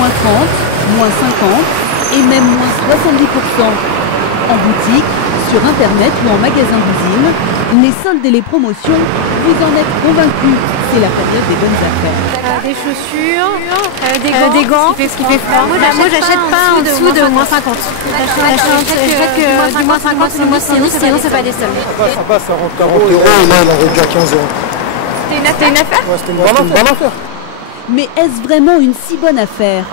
moins 30, moins 50 et même moins 70%. En boutique, sur internet ou en magasin d'usine, les soldes et les promotions, vous en êtes convaincus, c'est la période des bonnes affaires. Des chaussures, des gants, ce qui fait froid. Moi j'achète pas en dessous de moins 50. J'achète que du moins 50, sinon c'est pas des soldes. Ça passe, ça rentre 40 euros et là on arrive déjà 15 euros. C'était une affaire? Ouais, c'était une bonne affaire. Mais est-ce vraiment une si bonne affaire?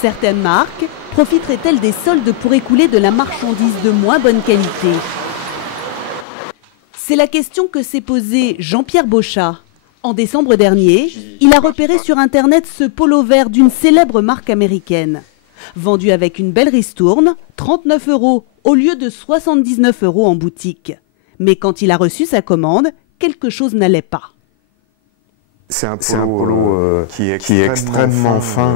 Certaines marques profiteraient-elles des soldes pour écouler de la marchandise de moins bonne qualité? C'est la question que s'est posée Jean-Pierre Bauchat. En décembre dernier, il a repéré sur Internet ce polo vert d'une célèbre marque américaine. Vendu avec une belle ristourne, 39 € au lieu de 79 € en boutique. Mais quand il a reçu sa commande, quelque chose n'allait pas. C'est un polo qui est extrêmement fin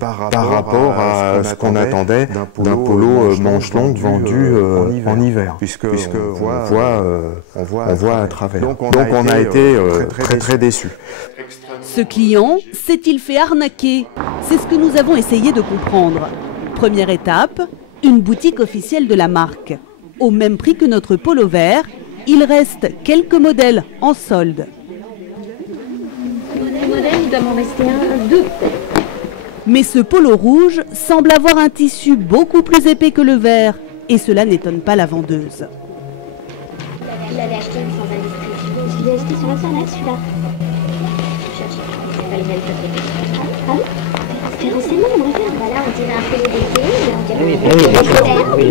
par rapport à ce qu'on attendait d'un polo manche longue vendu en hiver, puisqu'on voit à travers. Donc on a été très déçus. Ce client s'est-il fait arnaquer? C'est ce que nous avons essayé de comprendre. Première étape, une boutique officielle de la marque. Au même prix que notre polo vert, il reste quelques modèles en solde. Il doit m'en rester deux. Mais ce polo rouge semble avoir un tissu beaucoup plus épais que le vert, et cela n'étonne pas la vendeuse. Il l'avait acheté sans indiscrétion. Je l'ai acheté sur internet celui-là. Je cherche. C'est pas les mêmes papiers. Ah oui? C'était renseignement, on va faire. Voilà, on dirait un polo d'été, on dirait un polo d'été.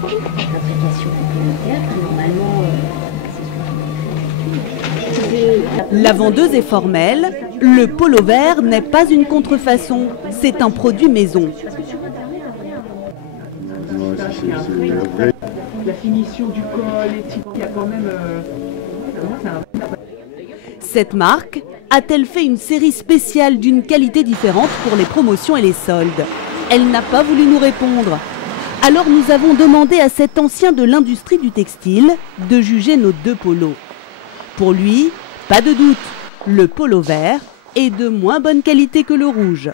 Fabrication complémentaire, normalement. La vendeuse est formelle, le polo vert n'est pas une contrefaçon, c'est un produit maison. La finition du col, il y a quand même... Cette marque a-t-elle fait une série spéciale d'une qualité différente pour les promotions et les soldes? Elle n'a pas voulu nous répondre. Alors nous avons demandé à cet ancien de l'industrie du textile de juger nos deux polos. Pour lui, pas de doute, le polo vert est de moins bonne qualité que le rouge.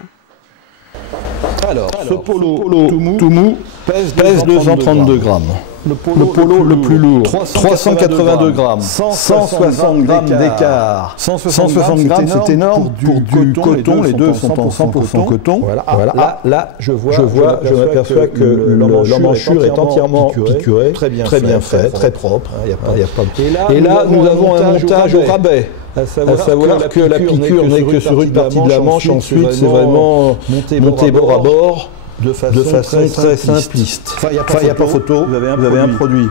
Alors ce polo tout mou pèse 232 grammes. Le polo le plus lourd, 382 grammes, 160 grammes d'écart. 160 grammes, c'est énorme pour du coton, les deux sont en 100% coton. Voilà. Là, je m'aperçois que l'emmanchure est entièrement piqûrée, très bien fait, très propre. Et là, nous avons un montage au rabais. À savoir que la piqûre n'est que sur une partie de la manche, ensuite c'est vraiment monté bord à bord de façon très simpliste. Enfin, il n'y a pas photo, vous avez un produit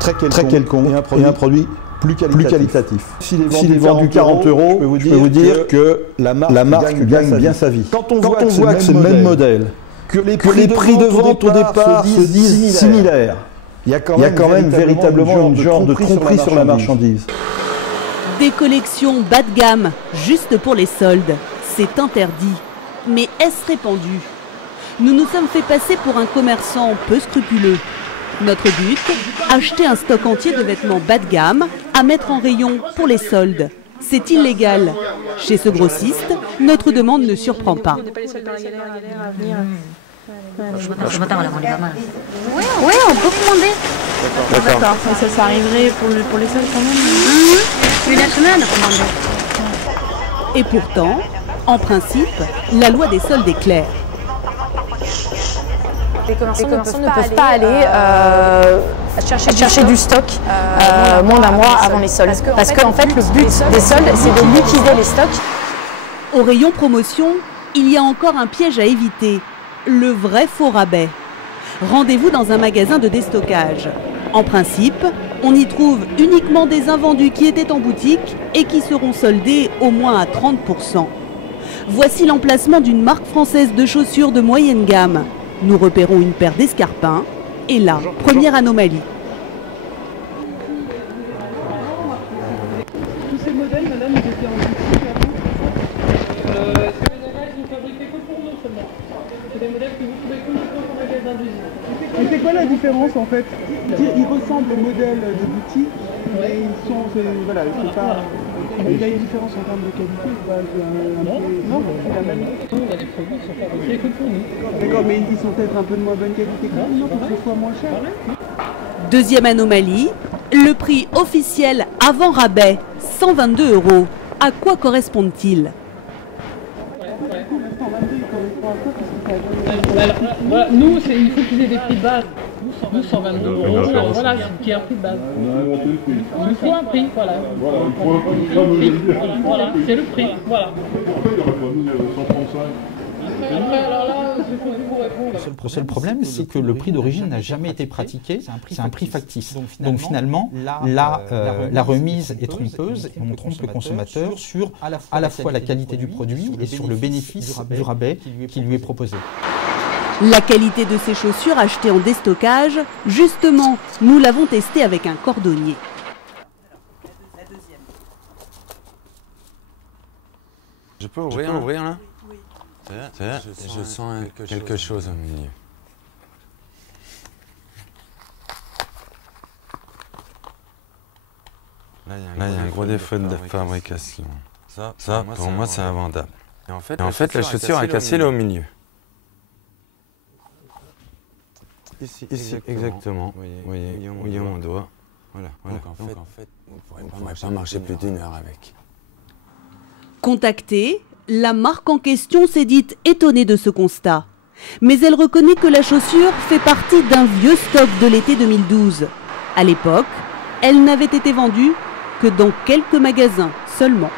très quelconque et un produit plus qualitatif. S'il est vendu 40 €, je peux vous dire que la marque gagne bien sa vie. Quand on voit que c'est le même modèle, que les prix de vente au départ se disent similaires, il y a quand même véritablement une genre de tromperie sur la marchandise. Des collections bas de gamme, juste pour les soldes, c'est interdit. Mais est-ce répandu? Nous nous sommes fait passer pour un commerçant peu scrupuleux. Notre but, acheter un stock entier de vêtements bas de gamme à mettre en rayon pour les soldes. C'est illégal. Chez ce grossiste, notre demande ne surprend pas. Je m'attends, on est pas mal. Oui, on peut commander. D'accord. Et ça arriverait pour les soldes quand même? Une semaine à commander. Et pourtant, en principe, la loi des soldes est claire. Les commerçants ne peuvent pas aller chercher du stock moins d'un mois avant les soldes. Parce qu'en fait, le but des soldes, c'est de liquider les stocks. Au rayon promotion, il y a encore un piège à éviter, le vrai faux rabais. Rendez-vous dans un magasin de déstockage. En principe, on y trouve uniquement des invendus qui étaient en boutique et qui seront soldés au moins à 30%. Voici l'emplacement d'une marque française de chaussures de moyenne gamme. Nous repérons une paire d'escarpins et là, première anomalie. Tous ces modèles, madame, ils étaient en boutique avant? Ces modèles-là, ils sont fabriqués que pour nous seulement. C'est des modèles que vous trouvez uniquement en magasin d'usine. Et c'est quoi la différence en fait? Ils ressemblent aux modèles de boutique, mais ils sont, voilà, c'est pas... Il y a une différence en termes de qualité ou pas? Non, c'est la même. On a des produits qui sont fabriqués que pour nous. D'accord, mais ils sont peut-être un peu de moins bonne qualité que nous, pour que ce soit moins cher. Deuxième anomalie, le prix officiel avant rabais, 122 €. À quoi correspondent-ils? Alors, voilà, nous, il faut qu'ils aient des prix de base. Nous, 122 €, voilà, qui est un prix de base. Il faut un prix, voilà. Voilà, c'est le prix, voilà. Après, alors là, vous répondre. Le seul problème, c'est que le prix d'origine n'a jamais été pratiqué, c'est un prix factice. Donc finalement, la remise est trompeuse et on trompe le consommateur sur à la fois la qualité du produit et sur le bénéfice du rabais qui lui est proposé. La qualité de ces chaussures achetées en déstockage, justement, nous l'avons testé avec un cordonnier. Je peux ouvrir là? Je sens quelque chose au milieu. Là, il y a un gros défaut de fabrication. Ça pour moi, c'est invendable. Et en fait, la chaussure a cassé là au milieu. Ici, exactement. Vous voyez mon doigt. Voilà. Donc en fait, on ne pourrait pas marcher plus d'1 heure avec. Contactée, la marque en question s'est dite étonnée de ce constat. Mais elle reconnaît que la chaussure fait partie d'un vieux stock de l'été 2012. À l'époque, elle n'avait été vendue que dans quelques magasins seulement.